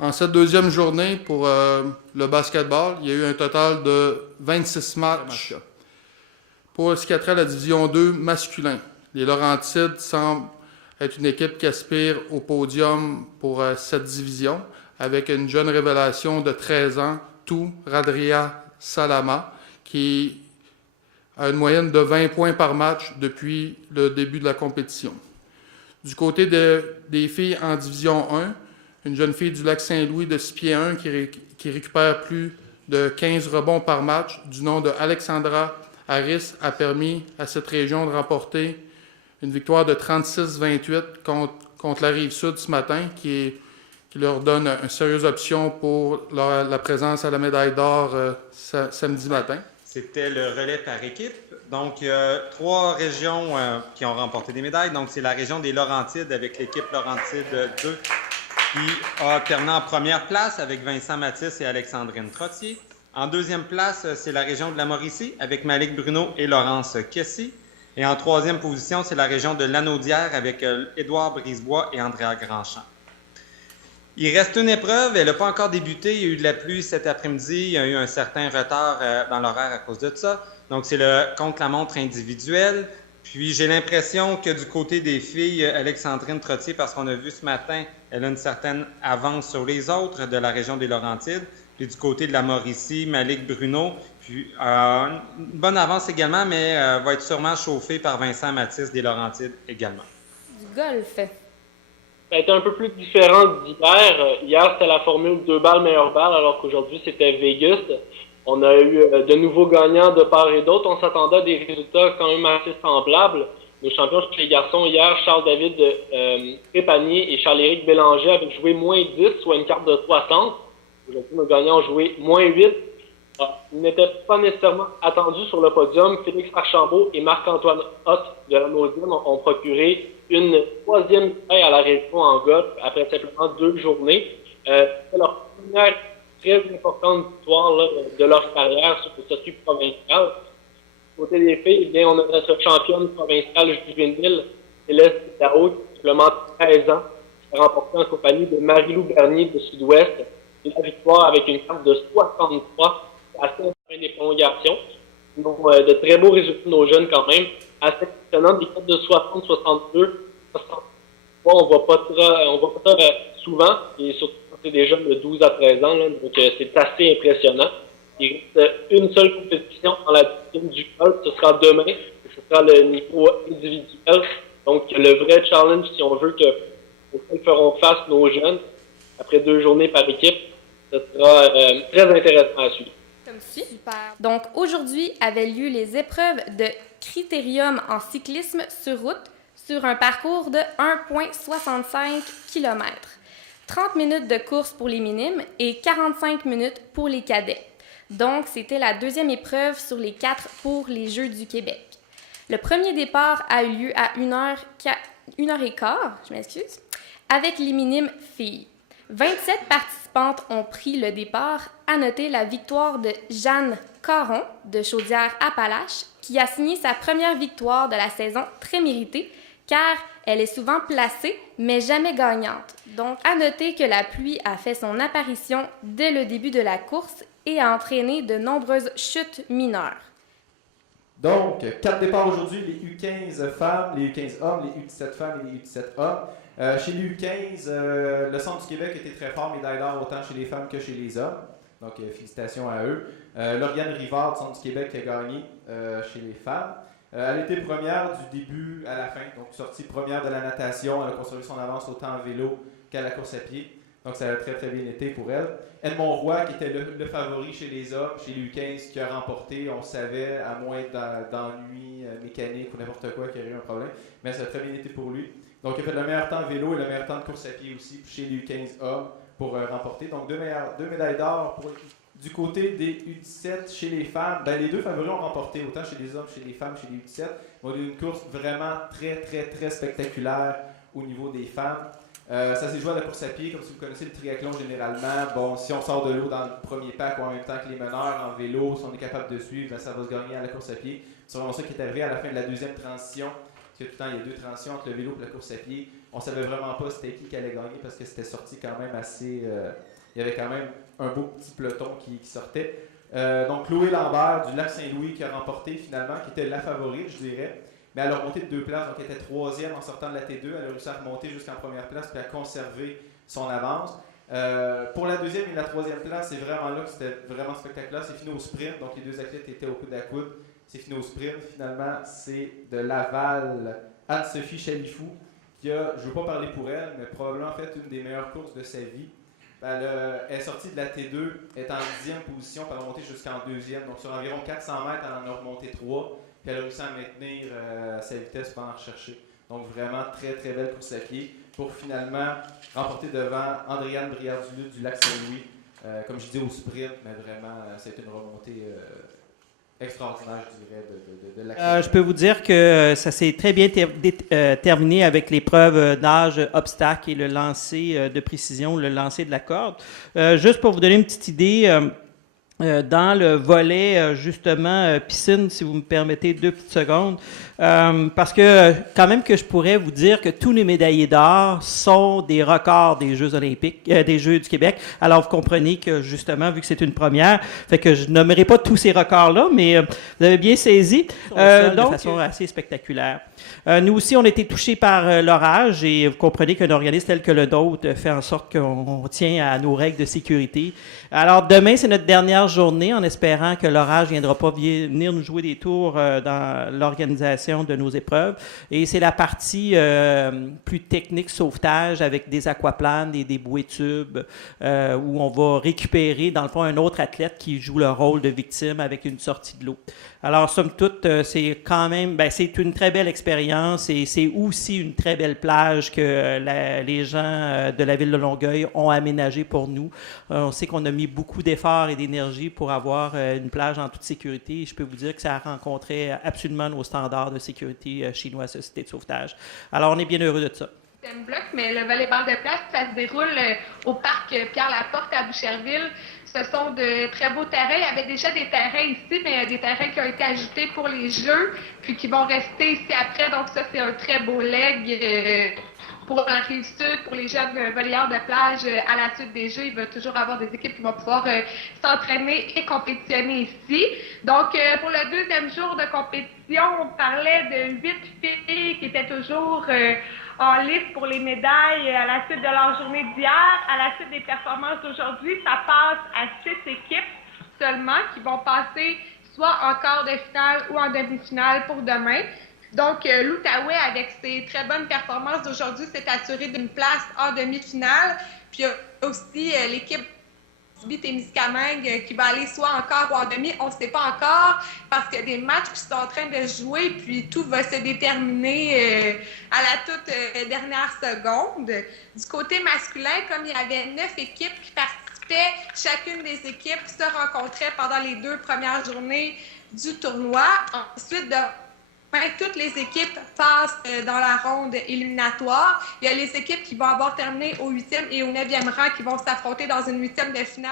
En cette deuxième journée pour le basketball, il y a eu un total de 26 matchs pour ce qui a trait à la division 2 masculin. Les Laurentides semblent être une équipe qui aspire au podium pour cette division, avec une jeune révélation de 13 ans, Tout Radria Salama, qui a une moyenne de 20 points par match depuis le début de la compétition. Du côté des filles en division 1, une jeune fille du lac Saint-Louis de 6 pieds 1 qui récupère plus de 15 rebonds par match, du nom de Alexandra Harris, a permis à cette région de remporter une victoire de 36-28 contre la Rive-Sud ce matin, qui leur donne une sérieuse option pour la présence à la médaille d'or samedi matin. C'était le relais par équipe. Donc, il y a 3 régions qui ont remporté des médailles. Donc, c'est la région des Laurentides avec l'équipe Laurentide 2 qui a terminé en première place avec Vincent Mathis et Alexandrine Trottier. En deuxième place, c'est la région de la Mauricie avec Malik Bruno et Laurence Kessy. Et en troisième position, c'est la région de Lanaudière avec Édouard Brisebois et Andrea Grandchamp. Il reste une épreuve, elle n'a pas encore débuté. Il y a eu de la pluie cet après-midi. Il y a eu un certain retard dans l'horaire à cause de ça. Donc, c'est le contre-la-montre individuel. Puis, j'ai l'impression que du côté des filles, Alexandrine Trottier, parce qu'on a vu ce matin, elle a une certaine avance sur les autres de la région des Laurentides. Puis, du côté de la Mauricie, Malik Bruno. Puis, une bonne avance également, mais va être sûrement chauffée par Vincent Mathis des Laurentides également. Du golf. Ça a été un peu plus différent d'hier. Hier, c'était la formule 2 balles, meilleure balle, alors qu'aujourd'hui, c'était Vegas. On a eu de nouveaux gagnants de part et d'autre. On s'attendait à des résultats quand même assez semblables. Nos champions chez les garçons, hier, Charles-David Trépanier et Charles-Éric Bélanger avaient joué moins 10, soit une carte de 60. Aujourd'hui, nos gagnants ont joué moins 8. Ils n'étaient pas nécessairement attendus sur le podium. Félix Archambault et Marc-Antoine Hott de la Naudienne ont procuré une 3e médaille à la région en golf après simplement 2 journées. C'est leur première très importante victoire là, de leur carrière sur le circuit provincial. Du côté des filles, eh bien, on a notre championne provinciale juvénile, Céleste Tao, qui simplement 13 ans, qui a remporté en compagnie de Marie-Lou Bernier de Sud-Ouest la victoire avec une carte de 63 à la fin des prolongations. Donc, de très beaux résultats de nos jeunes quand même. Assez impressionnant, des cartes de 60, 62, 63, on voit pas ça souvent, et surtout quand c'est des jeunes de 12 à 13 ans, là, donc c'est assez impressionnant. Il reste une seule compétition dans la discipline du golf, ce sera demain, et ce sera le niveau individuel. Donc, le vrai challenge, si on veut auquel feront face nos jeunes, après 2 journées par équipe, ce sera très intéressant à suivre. Super. Donc, aujourd'hui avaient lieu les épreuves de critérium en cyclisme sur route sur un parcours de 1,65 km. 30 minutes de course pour les minimes et 45 minutes pour les cadets. Donc, c'était la 2e épreuve sur les 4 pour les Jeux du Québec. Le premier départ a eu lieu à 1h15, je m'excuse, avec les minimes filles. 27 participantes ont pris le départ. À noter la victoire de Jeanne Caron de Chaudière-Appalaches, qui a signé sa première victoire de la saison, très méritée, car elle est souvent placée, mais jamais gagnante. Donc, à noter que la pluie a fait son apparition dès le début de la course et a entraîné de nombreuses chutes mineures. Donc, 4 départs aujourd'hui, les U15 femmes, les U15 hommes, les U17 femmes et les U17 hommes. Chez les U15, le Centre du Québec était très fort, médaille d'or autant chez les femmes que chez les hommes. Donc, félicitations à eux. Lauriane Rivard du Centre du Québec qui a gagné chez les femmes. Elle était première du début à la fin, donc sortie première de la natation. Elle a conservé son avance autant en vélo qu'à la course à pied. Donc, ça a très, très bien été pour elle. Edmond Roy, qui était le favori chez les hommes, chez les U15, qui a remporté, on savait, à moins d'ennuis mécaniques ou n'importe quoi, qu'il y aurait eu un problème. Mais ça a très bien été pour lui. Donc, il a fait le meilleur temps en vélo et le meilleur temps de course à pied aussi chez les U15 hommes pour remporter. Donc, deux médailles d'or pour du côté des U17 chez les femmes. Ben, les 2 favoris ont remporté, autant chez les hommes, chez les femmes, chez les U17. On a eu une course vraiment très, très, très spectaculaire au niveau des femmes. Ça s'est joué à la course à pied, comme si vous connaissez le triathlon généralement. Bon, si on sort de l'eau dans le premier pack ou en même temps que les meneurs en vélo, si on est capable de suivre, ben, ça va se gagner à la course à pied. C'est vraiment ça qui est arrivé à la fin de la 2e transition. Parce que tout le temps, il y a 2 transitions entre le vélo et la course à pied. On savait vraiment pas c'était qui allait gagner parce que c'était sorti quand même assez... il y avait quand même un beau petit peloton qui sortait. Donc, Chloé Lambert du Lac-Saint-Louis qui a remporté finalement, qui était la favorite, je dirais. Mais elle a remonté de 2 places, donc elle était 3e en sortant de la T2. Elle a réussi à remonter jusqu'en première place puis à conserver son avance. Pour la 2e et la 3e place, c'est vraiment là que c'était vraiment spectaculaire. C'est fini au sprint, donc les 2 athlètes étaient au coude à coude. C'est fini au sprint. Finalement, c'est de Laval, Anne-Sophie Chalifou, qui a, je ne veux pas parler pour elle, mais probablement fait une des meilleures courses de sa vie. Elle est sortie de la T2, est en 10e position, puis elle a monté jusqu'en 2e. Donc sur environ 400 mètres, elle en a remonté 3, puis elle a réussi à maintenir sa vitesse pour en rechercher. Donc vraiment très très belle course à pied pour finalement remporter devant Andréane Briard-Duluth du Lac-Saint-Louis. Comme je dis au sprint, mais vraiment c'est une remontée extraordinaire, je dirais, de Lac-Saint-Louis. Je peux vous dire que ça s'est très bien terminé avec l'épreuve nage obstacle et le lancer de précision, le lancer de la corde. Juste pour vous donner une petite idée, dans le volet, justement, piscine, si vous me permettez 2 petites secondes, parce que quand même que je pourrais vous dire que tous les médaillés d'or sont des records des Jeux olympiques, des Jeux du Québec. Alors, vous comprenez que, justement, vu que c'est une première, fait que je nommerai pas tous ces records-là, mais vous avez bien saisi. Donc, de façon assez spectaculaire. Nous aussi, on a été touchés par l'orage et vous comprenez qu'un organisme tel que le nôtre fait en sorte qu'on tient à nos règles de sécurité. Alors, demain, c'est notre dernière journée en espérant que l'orage ne viendra pas venir nous jouer des tours dans l'organisation de nos épreuves. Et c'est la partie plus technique sauvetage avec des aquaplanes et des bouées tubes où on va récupérer, dans le fond, un autre athlète qui joue le rôle de victime avec une sortie de l'eau. Alors, somme toute, c'est quand même, c'est une très belle expérience et c'est aussi une très belle plage que les gens de la ville de Longueuil ont aménagée pour nous. On sait qu'on a mis beaucoup d'efforts et d'énergie pour avoir une plage en toute sécurité. Et je peux vous dire que ça a rencontré absolument nos standards de sécurité chez nous à Société de sauvetage. Alors, on est bien heureux de ça. Bloc, mais le volleyball de place, ça se déroule au parc Pierre-Laporte à Boucherville. Ce sont de très beaux terrains. Il y avait déjà des terrains ici, mais des terrains qui ont été ajoutés pour les Jeux, puis qui vont rester ici après. Donc ça, c'est un très beau leg pour la Rive-Sud, pour les jeunes volleyeurs de plage. À la suite des Jeux, il va toujours avoir des équipes qui vont pouvoir s'entraîner et compétitionner ici. Donc, pour le 2e jour de compétition, on parlait de 8 filles qui étaient toujours en liste pour les médailles à la suite de leur journée d'hier. À la suite des performances d'aujourd'hui, ça passe à 6 équipes seulement qui vont passer soit en quart de finale ou en demi-finale pour demain. Donc, l'Outaouais, avec ses très bonnes performances d'aujourd'hui, s'est assuré d'une place en demi-finale. Puis, il y a aussi l'équipe Témiscamingue qui va aller soit en quart ou en demi, on ne sait pas encore, parce qu'il y a des matchs qui sont en train de jouer, puis tout va se déterminer à la toute dernière seconde. Du côté masculin, comme il y avait 9 équipes qui participaient, chacune des équipes se rencontrait pendant les 2 premières journées du tournoi. Ensuite, toutes les équipes passent dans la ronde éliminatoire. Il y a les équipes qui vont avoir terminé au 8e et au 9e rang qui vont s'affronter dans une 8e de finale.